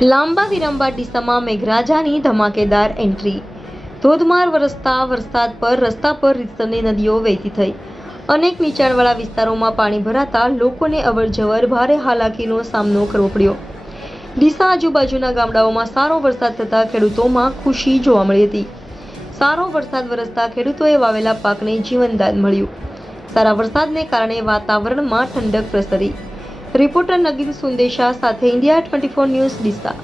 લાંબા વિરામ બાદ ડીસામાં મેઘરાજાની ધમાકેદાર એન્ટ્રી. ધોધમાર વરસતા વરસાદ પર રસ્તા પર રીતસરની નદીઓ વહેતી થઈ. અનેક નીચાણવાળા વિસ્તારોમાં પાણી ભરાતા લોકોને અવરજવર ભારે હાલાકીનો સામનો કરવો પડ્યો. ડીસા આજુબાજુના ગામડાઓમાં સારો વરસાદ થતાં ખેડૂતોમાં ખુશી જોવા મળી હતી. સારો વરસાદ વરસતા ખેડૂતોએ વાવેલા પાકને જીવનદાન મળ્યું. સારા વરસાદને કારણે વાતાવરણમાં ઠંડક પ્રસરી. રિપોર્ટર નગીન સુંદેશા સાથે ઇન્ડિયા 24 ન્યૂઝ ડીસા.